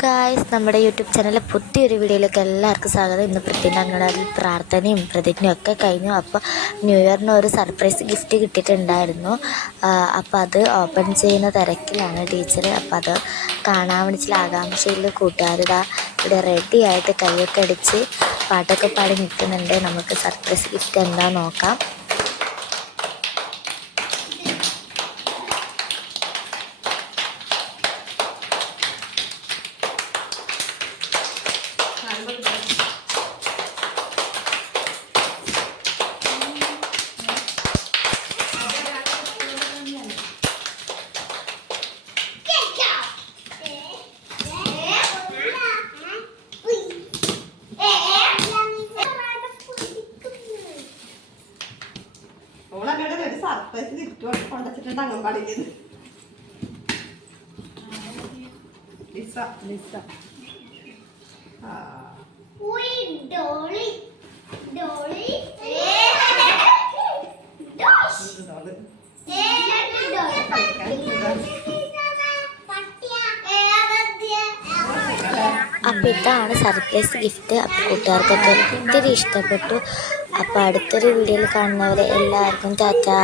Guys, നമ്മുടെ YouTube ചാനലിലെ പുതിയൊരു വീഡിയോയിലേക്ക് എല്ലാവർക്കും സ്വാഗതം. ഇന്ന് ഞങ്ങളുടെ പ്രാർത്ഥനയും പ്രതിജ്ഞയും ഒക്കെ കഴിഞ്ഞു. അപ്പോൾ ന്യൂ ഇയറിന് ഒരു സർപ്രൈസ് ഗിഫ്റ്റ് കിട്ടിയിട്ടുണ്ടായിരുന്നു. അപ്പോൾ അത് ഓപ്പൺ ചെയ്യുന്ന തിരക്കിലാണ് ടീച്ചർ. അപ്പോൾ അത് കാണാൻ വേണ്ടിച്ചില്ല ആകാംക്ഷയിൽ കൂട്ടുകാരിതാ ഇവിടെ റെഡി ആയിട്ട് കൈയൊക്കെ അടിച്ച് പാട്ടൊക്കെ പാടി നിൽക്കുന്നുണ്ട്. നമുക്ക് സർപ്രൈസ് ഗിഫ്റ്റ് എന്താണെന്ന് നോക്കാം. സർപ്രൈസ് ഗിഫ്റ്റ് കൊണ്ടുവച്ചിട്ടുണ്ട് അംഗൻവാടിയിൽ ലിസ ലിസ അപ്പോൾ ഇതാണ് സർപ്രൈസ് ഗിഫ്റ്റ്. അപ്പോൾ കൂട്ടുകാർക്കൊക്കെ ഒത്തിരി ഇഷ്ടപ്പെട്ടു. അപ്പോൾ അടുത്തൊരു വീഡിയോയിൽ കാണുന്നവരെ എല്ലാവർക്കും ടാറ്റാ.